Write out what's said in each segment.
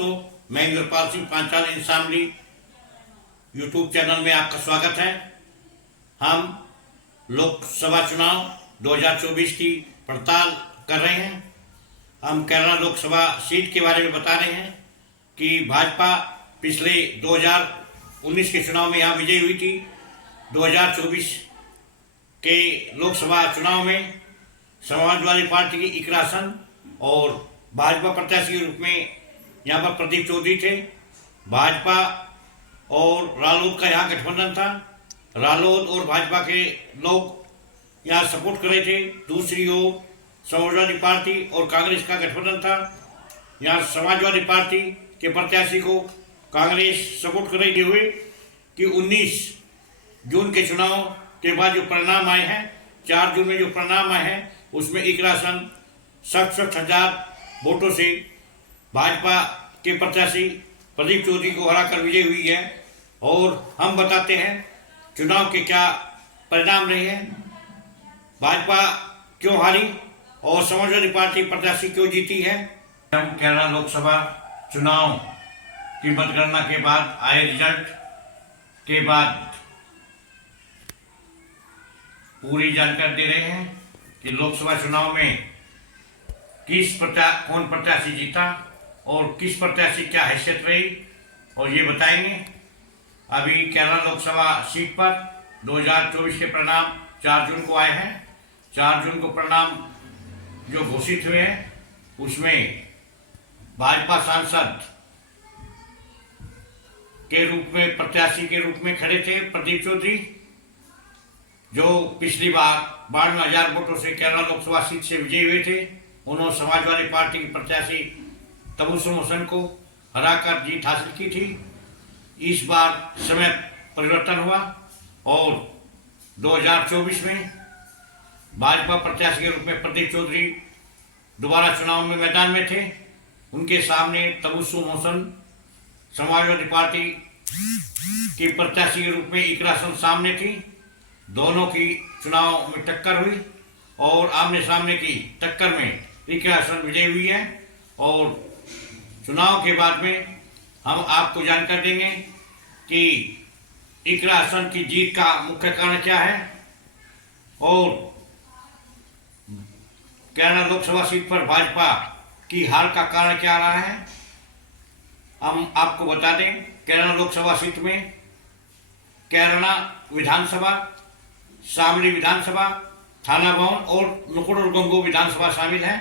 दोस्तों, मैं Indrapal Singh Panchal इंसामली YouTube channel में आपका स्वागत है। हम लोकसभा चुनाव 2024 की पड़ताल कर रहे हैं। हम केरला लोकसभा सीट के बारे में बता रहे हैं कि भाजपा पिछले 2019 के चुनाव में यहाँ विजयी हुई थी। 2024 के लोकसभा चुनाव में समाजवादी पार्टी की इकरा हसन और भाजपा प्रत्याशी के रूप में यहाँ पर प्रदीप चौधरी थे। भाजपा और रालोद का यहाँ गठबंधन था। रालोद और भाजपा के लोग यहाँ सपोर्ट कर रहे थे। दूसरी ओर समाजवादी पार्टी और कांग्रेस का गठबंधन था। यहाँ समाजवादी पार्टी के प्रत्याशी को कांग्रेस सपोर्ट कर रही हुए कि 19 जून के चुनाव के बाद जो परिणाम आए हैं, 4 जून में जो परिणाम आए हैं, उसमें इकरा हसन 67,000 वोटों से भाजपा के प्रत्याशी प्रदीप चौधरी को हराकर विजय हुई है। और हम बताते हैं चुनाव के क्या परिणाम रहे हैं, भाजपा क्यों हारी और समाजवादी पार्टी प्रत्याशी क्यों जीती है। हम केरला लोकसभा चुनाव की मतगणना के बाद आए रिजल्ट के बाद पूरी जानकारी दे रहे हैं कि लोकसभा चुनाव में कौन प्रत्याशी जीता और किस प्रत्याशी क्या हैसियत रही, और ये बताएंगे। अभी केरला लोकसभा सीट पर 2024 के परिणाम 4 जून को आए हैं। 4 जून को परिणाम जो घोषित हुए हैं उसमें भाजपा सांसद के रूप में प्रत्याशी के रूप में खड़े थे प्रदीप चौधरी, जो पिछली बार 52,000 वोटों से केरला लोकसभा सीट से विजयी हुए थे। उन्होंने समाजवादी पार्टी की प्रत्याशी तबस्सुम हुसैन को हराकर जीत हासिल की थी। इस बार समय परिवर्तन हुआ और 2024 में भाजपा प्रत्याशी के रूप में प्रदीप चौधरी दोबारा चुनाव में मैदान में थे। उनके सामने तबस्सुम हुसैन समाजवादी पार्टी की प्रत्याशी के रूप में इकरा हसन सामने थी। दोनों की चुनाव में टक्कर हुई और आमने सामने की टक्कर में इकरा हसन विजय हुई है। और चुनाव के बाद में हम आपको जानकारी देंगे कि इकरा हसन की जीत का मुख्य कारण क्या है और केरला लोकसभा सीट पर भाजपा की हार का कारण क्या रहा है। हम आपको बता दें, केरला लोकसभा सीट में केरला विधानसभा, शामली विधानसभा, थाना भवन और नुकुड़ और गंगो विधानसभा शामिल है,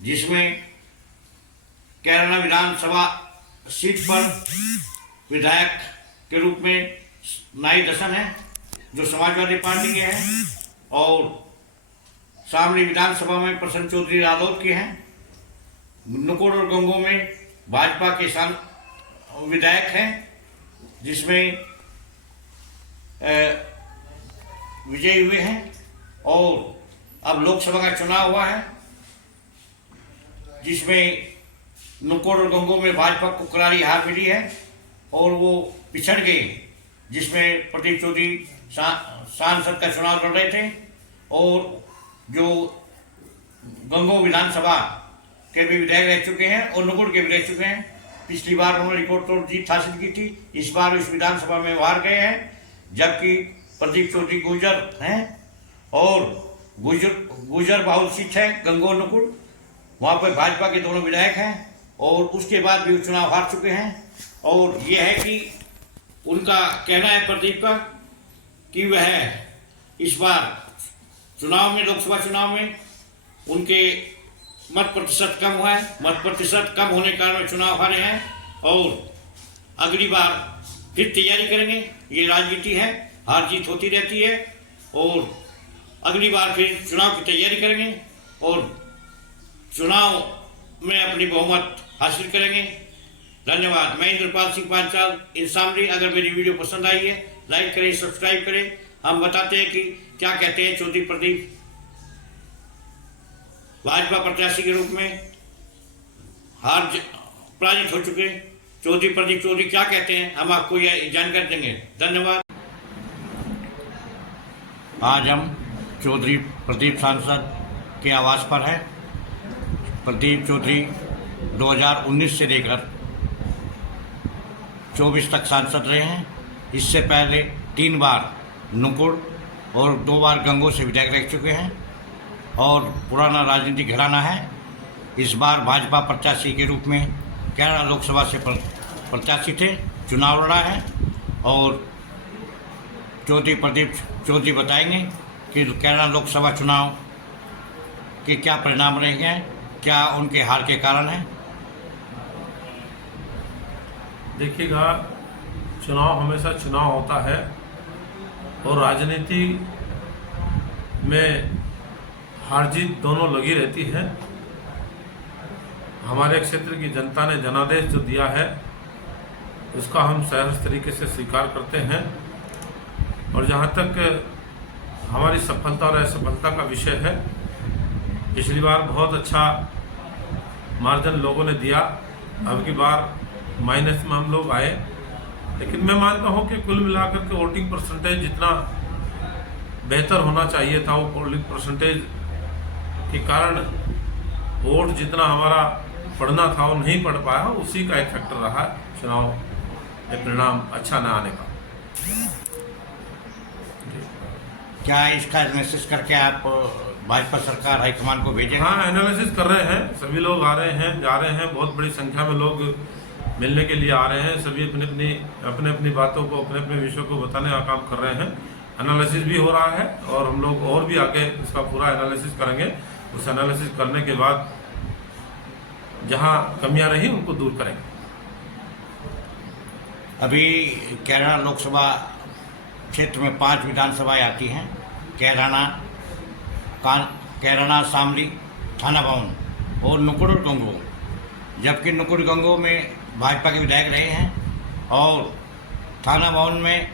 जिसमें केरला विधानसभा सीट पर विधायक के रूप में नाई दसन है जो समाजवादी पार्टी के हैं, और शामली विधानसभा में प्रसन्न चौधरी रालोद के हैं। नुकुड़ और गंगो में भाजपा के विधायक हैं, जिसमें विजयी हुए हैं। और अब लोकसभा का चुनाव हुआ है, जिसमें नुकुड़ और गंगो में भाजपा को करारी हार मिली है और वो पिछड़ गए, जिसमें प्रदीप चौधरी सांसद का चुनाव लड़ रहे थे और जो गंगो विधानसभा के भी विधायक रह चुके हैं और नुकुड़ के भी रह चुके हैं। पिछली बार उन्होंने रिकॉर्ड तोड़ जीत हासिल की थी। इस बार इस विधानसभा में हार गए हैं, जबकि प्रदीप चौधरी गुर्जर हैं और गुर्जर बाहुल सीट है गंगो नुकुड़, वहाँ पर भाजपा के दोनों विधायक हैं और उसके बाद भी चुनाव हार चुके हैं। और यह है कि उनका कहना है प्रदीप का कि वह इस बार चुनाव में, लोकसभा चुनाव में उनके मत प्रतिशत कम हुआ है। मत प्रतिशत कम होने के कारण चुनाव हारे हैं और अगली बार फिर तैयारी करेंगे। ये राजनीति है, हार जीत होती रहती है और अगली बार फिर चुनाव की तैयारी करेंगे और चुनाव में अपनी बहुमत हासिल करेंगे। धन्यवाद। मैं इंद्रपाल सिंह पांचाल इंसामली। अगर मेरी वीडियो पसंद आई है, लाइक करें, सब्सक्राइब करें। हम बताते हैं कि क्या कहते हैं चौधरी प्रदीप भाजपा प्रत्याशी के रूप में पराजित हो चुके चौधरी प्रदीप चौधरी क्या कहते हैं, हम आपको यह जानकारी देंगे। धन्यवाद। आज हम चौधरी प्रदीप सांसद के आवास पर है। प्रदीप चौधरी 2019 से लेकर 2024 तक सांसद रहे हैं। इससे पहले 3 बार नुकुड़ और 2 बार गंगो से विधायक रह चुके हैं और पुराना राजनीतिक घराना है। इस बार भाजपा प्रत्याशी के रूप में कैराना लोकसभा से प्रत्याशी थे, चुनाव लड़ा है। और चौधरी प्रदीप चौधरी बताएंगे कि कैराना लोकसभा चुनाव के क्या परिणाम रहे हैं, क्या उनके हार के कारण हैं। देखिएगा, चुनाव हमेशा चुनाव होता है और राजनीति में हार जीत दोनों लगी रहती है। हमारे क्षेत्र की जनता ने जनादेश जो दिया है उसका हम सहर्ष तरीके से स्वीकार करते हैं। और जहाँ तक हमारी सफलता और असफलता का विषय है, पिछली बार बहुत अच्छा मार्जिन लोगों ने दिया, अब की बार माइनस में हम लोग आए। लेकिन मैं मानता हूँ कि कुल मिलाकर के वोटिंग परसेंटेज जितना बेहतर होना चाहिए था, वो पोलिंग परसेंटेज के कारण वोट जितना हमारा पढ़ना था वो नहीं पढ़ पाया। उसी का एक फैक्टर रहा चुनाव में परिणाम अच्छा न आने का। क्या इसका एनालिसिस करके आप भाजपा सरकार हाईकमान को भेजेंगे? हाँ, एनालिसिस कर रहे हैं। सभी लोग आ रहे हैं, जा रहे हैं। बहुत बड़ी संख्या में लोग मिलने के लिए आ रहे हैं। सभी अपनी अपनी बातों को, अपने अपने विषयों को बताने का काम कर रहे हैं। एनालिसिस भी हो रहा है और हम लोग और भी आगे इसका पूरा एनालिसिस करेंगे। उस एनालिसिस करने के बाद जहां कमियां रही उनको दूर करेंगे। अभी कैराना लोकसभा क्षेत्र में 5 विधानसभाएं आती हैं, कैराना, शामली, थाना भवन और नुकुड़ और गंगो। जबकि नुकुड़ गंगो में भाजपा के विधायक रहे हैं और थाना भवन में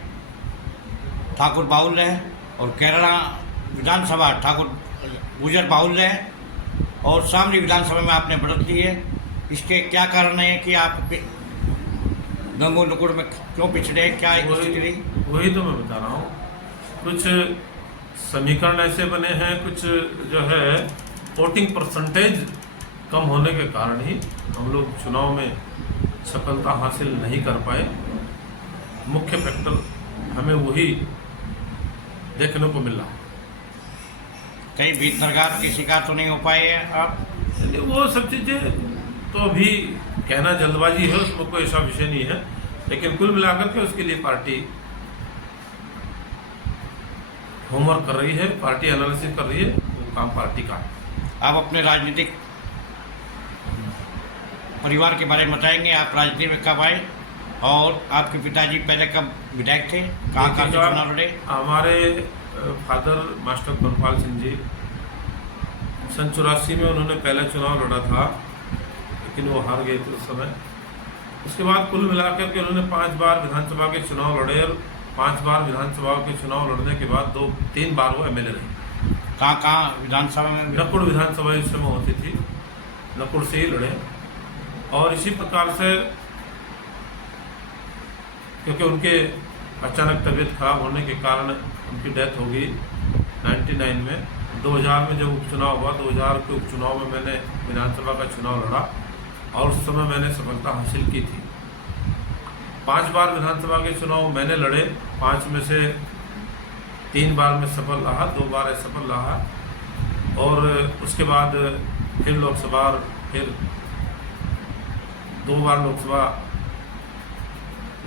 ठाकुर बाउल रहे और कैराना विधानसभा ठाकुर गुजर बाउल रहे और शामली विधानसभा में आपने बढ़त ली है। इसके क्या कारण है कि आप गंगो नुकुड़ में क्यों पिछड़े, क्या स्थिति रही? वही तो मैं बता रहा हूँ। कुछ समीकरण ऐसे बने हैं, कुछ जो है वोटिंग परसेंटेज कम होने के कारण ही हम लोग चुनाव में सफलता हासिल नहीं कर पाए। मुख्य फैक्टर हमें वही देखने को मिला। कहीं भीतरघात की शिकार तो नहीं हो पाए हैं आप? वो सब चीज़ें तो अभी कहना जल्दबाजी है, उसमें कोई ऐसा विषय नहीं है। लेकिन कुल मिलाकर के उसके लिए पार्टी होमवर्क कर रही है, पार्टी एनालिसिस कर रही है, वो काम पार्टी का है। आप अपने राजनीतिक परिवार के बारे में बताएंगे। आप राजनीति में कब आए और आपके पिताजी पहले कब विधायक थे, कहाँ से चुनाव लड़े? हमारे फादर मास्टर कुनपाल सिंह जी सन 84 में उन्होंने पहला चुनाव लड़ा था, लेकिन वो हार गए थे उस समय। उसके बाद कुल मिलाकर के उन्होंने 5 बार विधानसभा के चुनाव लड़े और 5 बार विधानसभा के चुनाव लड़ने के बाद 2-3 बार वो एमएलए रहे। कहाँ विधानसभा में? नकुड़ विधानसभा इस समय होती थी, नकुड़ से ही लड़े। और इसी प्रकार से क्योंकि उनके अचानक तबीयत खराब होने के कारण उनकी डेथ हो गई 99 में। 2000 में जब उपचुनाव हुआ, 2000 के उपचुनाव में मैंने विधानसभा का चुनाव लड़ा और उस समय मैंने सफलता हासिल की थी। 5 बार विधानसभा के चुनाव मैंने लड़े, 5 में से 3 बार में सफल रहा, 2 बार असफल रहा। और उसके बाद फिर लोकसभा, फिर 2 बार लोकसभा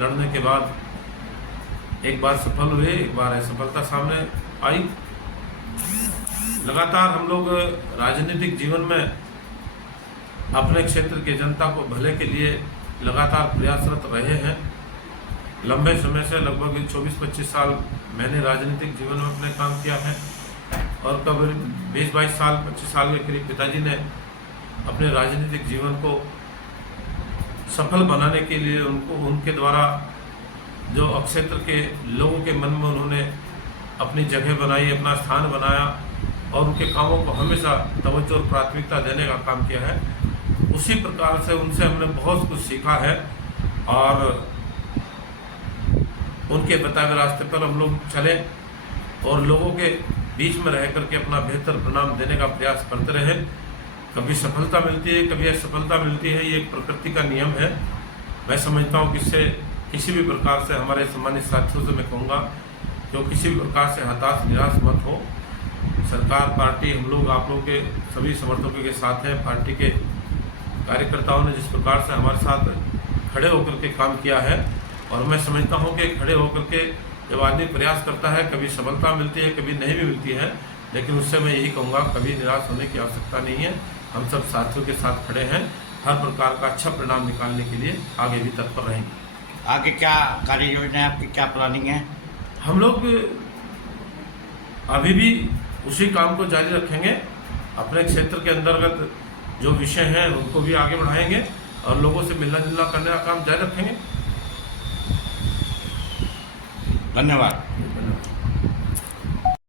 लड़ने के बाद 1 बार सफल हुए, 1 बार असफलता सामने आई। लगातार हम लोग राजनीतिक जीवन में अपने क्षेत्र की जनता को भले के लिए लगातार प्रयासरत रहे हैं। लंबे समय से, लगभग 24-25 साल मैंने राजनीतिक जीवन में अपने काम किया है और करीब 20-22 साल, 25 साल के करीब पिताजी ने अपने राजनीतिक जीवन को सफल बनाने के लिए उनके द्वारा जो क्षेत्र के लोगों के मन में उन्होंने अपनी जगह बनाई, अपना स्थान बनाया और उनके कामों को हमेशा तवज्जो और प्राथमिकता देने का काम किया है। उसी प्रकार से उनसे हमने बहुत कुछ सीखा है और उनके बताए हुए रास्ते पर हम लोग चले और लोगों के बीच में रह करके अपना बेहतर परिणाम देने का प्रयास करते रहे। कभी सफलता मिलती है, कभी असफलता मिलती है, ये एक प्रकृति का नियम है। मैं समझता हूँ कि इससे किसी भी प्रकार से हमारे सम्मानित साथियों से मैं कहूँगा कि वो किसी भी प्रकार से हताश निराश मत हो। सरकार, पार्टी, हम लोग आप लोगों के सभी समर्थकों के साथ हैं। पार्टी के कार्यकर्ताओं ने जिस प्रकार से हमारे साथ खड़े होकर के काम किया है, और मैं समझता हूँ कि खड़े होकर के जब आदमी प्रयास करता है, कभी सफलता मिलती है, कभी नहीं भी मिलती है, लेकिन उससे मैं यही कहूँगा कभी निराश होने की आवश्यकता नहीं है। हम सब साथियों के साथ खड़े हैं, हर प्रकार का अच्छा परिणाम निकालने के लिए आगे भी तत्पर रहेंगे। आगे क्या कार्य योजना है आपकी, क्या प्लानिंग है? हम लोग अभी भी उसी काम को जारी रखेंगे। अपने क्षेत्र के अंतर्गत जो विषय हैं उनको भी आगे बढ़ाएंगे और लोगों से मिलना जुलना करने का काम जारी रखेंगे। धन्यवाद।